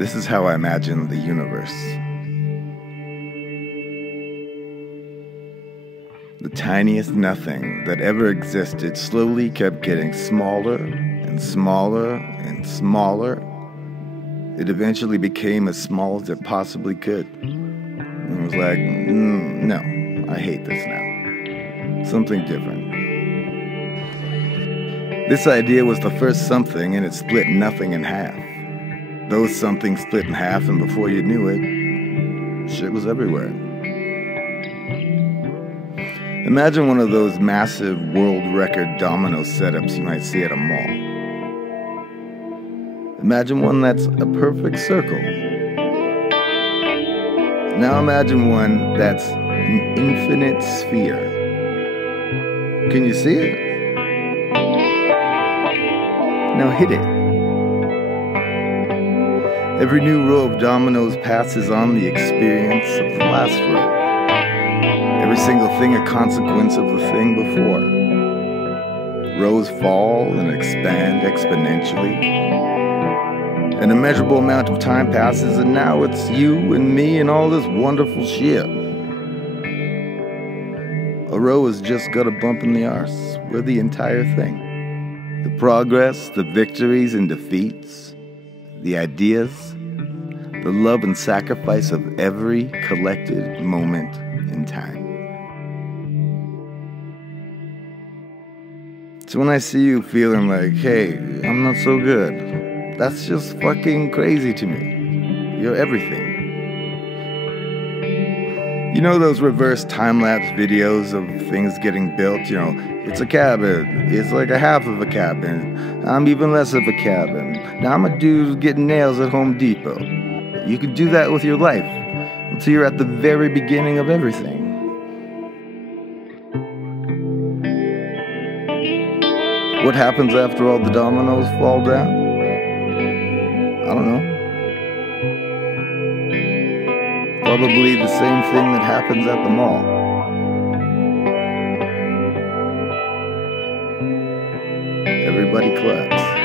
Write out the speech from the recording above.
This is how I imagine the universe. The tiniest nothing that ever existed slowly kept getting smaller and smaller and smaller. It eventually became as small as it possibly could. And it was like, no, I hate this now. Something different. This idea was the first something, and it split nothing in half. Those something split in half, and before you knew it, shit was everywhere. Imagine one of those massive world record domino setups you might see at a mall. Imagine one that's a perfect circle. Now imagine one that's an infinite sphere. Can you see it? Now hit it. Every new row of dominoes passes on the experience of the last row. Every single thing a consequence of the thing before. Rows fall and expand exponentially. An immeasurable amount of time passes, and now it's you and me and all this wonderful shit. A row has just got a bump in the arse. We're the entire thing. The progress, the victories and defeats, the ideas, the love and sacrifice of every collected moment in time. So when I see you feeling like, hey, I'm not so good, that's just fucking crazy to me. You're everything. You know those reverse time-lapse videos of things getting built? You know, it's a cabin, it's like a half of a cabin, I'm even less of a cabin, now I'm a dude getting nails at Home Depot. You can do that with your life until you're at the very beginning of everything. What happens after all the dominoes fall down? I don't know. Probably the same thing that happens at the mall. Everybody claps.